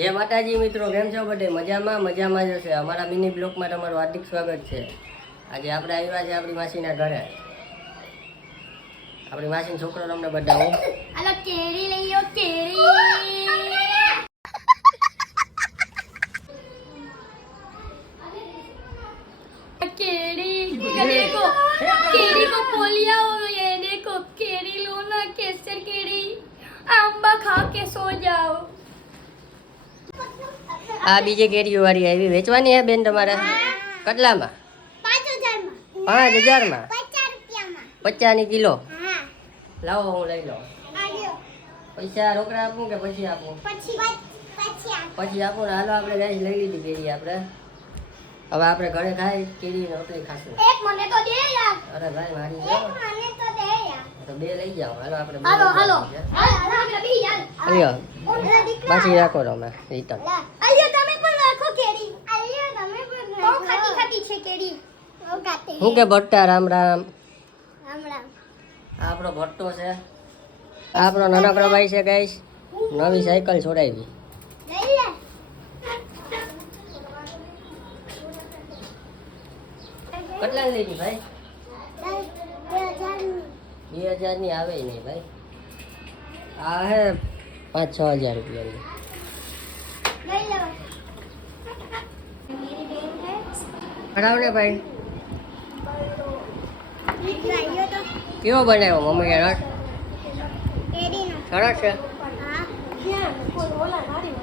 જય માતાજી મિત્રો, કેમ છો બધે? મજામાં જ હશે. અમારા મિની બ્લોકમાં તમારું હાર્દિક સ્વાગત છે. આજે આપણે આવ્યા છે આપણી માસીના ઘરે. આપણી માસીનો છોકરો તમને બતાવું. હાલો કેરી લઈ લો, કેરી देखो केरी को पोलिया हो ये देखो केरी लो ना केसर केरी आंबा खा के सो जाओ। આ બીજી કેરીઓ વાળી આવી વેચવાની હે બેન તમારે? કેટલામાં? 5000 માં 50 ની કિલો. લાવો હું લઈ લઉં. પૈસા રોકડા આપું કે પછી આપું? પછી આપું ને. હાલો આપણે ગાઈસ લઈ લીધી કેરી આપણે. હવે આપણે ઘરે ખાઈ કેરી રોટલી ખાશું. एक मने तो दे यार, અરે ભાઈ મારી एक मने तो दे यार। તો બે લઈ જાઓ. હાલો આપણે બે हेलो લઈ हेलो જાઓ. हेलो આપણે બી યાર અલ્યો ઓલા દીકરા પાછી રાખો તમે રિટર્ન. અલ્યો તમે પણ રાખો કેરી, અલ્યો તમે પણ બહુ ખાટી ખાટી છે કેરી, બહુ ખાટી હું કે ભટ્ટા રામ રામ. હમણાં આ આપણો ભટ્ટો છે. આ આપણો નાનકડો ભાઈ છે ગાઈસ. નવી સાયકલ છોડાવી. લઈ લે કેટલા લીધી ભાઈ? 2000 2000 ની આવે નહીં ભાઈ. આ હે 5-6000 રૂપિયાની. લઈ લે કરાવ ને ભાઈ. લાઈયો તો કેવો બનાવ્યો મમ્મીએ રસ? કેરીનો સરસ છે. હા ક્યાં કોઈ ઓલા મારી